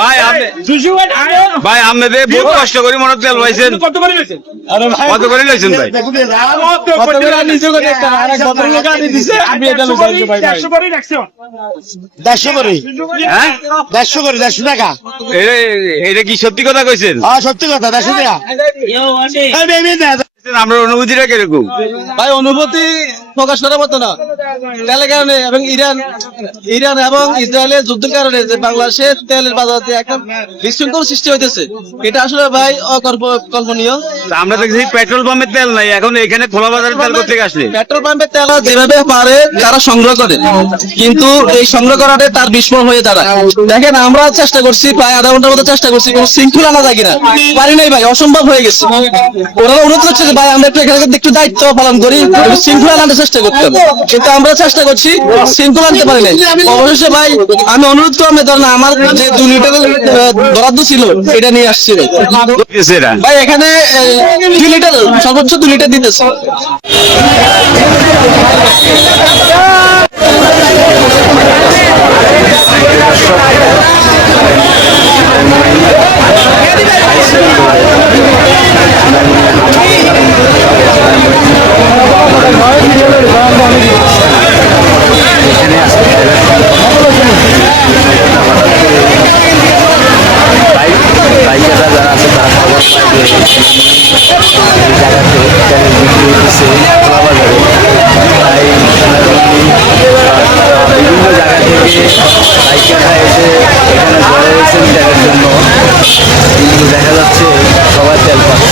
ভাই আপনি ভাই আপনি বহুত কষ্ট করে মনে তেল পাইছেন কত করে লইছেন ভাই হ্যাঁ 150 টাকা এটা কি সত্যি কথা কইছেন সত্যি কথা 150 টাকা আমরা অনুভূতিটা কিরকম ভাই অনুভূতি প্রকাশ করার মতো না তেলের কারণে এবং ইরান এবং ইসরায়েলের যুদ্ধের কারণে যে বাংলাদেশের তেলের বাজারে একটা বিশৃঙ্খল সৃষ্টি হইতেছে এটা আসলে ভাই অকল্পনীয়। আমরা দেখছি পেট্রোল পাম্পের তেল নাই, এখন এখানে খোলা বাজারের তেল করতে আসলে পেট্রোল পাম্পের তেল যেভাবে পারে তারা সংগ্রহ করে, কিন্তু এই সংগ্রহ করাটা তার বিস্ফোরণ হয়ে দাঁড়ায়। দেখেন আমরা চেষ্টা করছি প্রায় আধা ঘন্টার মতো চেষ্টা করছি, কোনো শৃঙ্খলা আনা যায় কিনা পারি নাই ভাই, অসম্ভব হয়ে গেছে। ওরা অনুরোধ করছে যে ভাই আমরা একটু দায়িত্ব পালন করি, শৃঙ্খলা আনার চেষ্টা করতে হবে, কিন্তু আমরা চেষ্টা করছি শৃঙ্খলা আনতে পারি নাই। অবশেষে ভাই আমি অনুরোধ করলাম ধরেন আমার যে 2 লিটার বরাদ্দ ছিল এটা নিয়ে আসছিল ভাই, এখানে 2 লিটার সর্বোচ্চ 2 লিটার দিতেছে। বাইকাররা যারা আছে তারা খবর পায় যে এই জায়গাতে তেল বিক্রি হচ্ছে খোলা বাজারে, তাই বিভিন্ন জায়গা থেকে বাইকাররা এসে এখানে জড়ো হয়েছেন তেলের জন্য, কিন্তু দেখা যাচ্ছে সবাই তেল পাচ্ছে।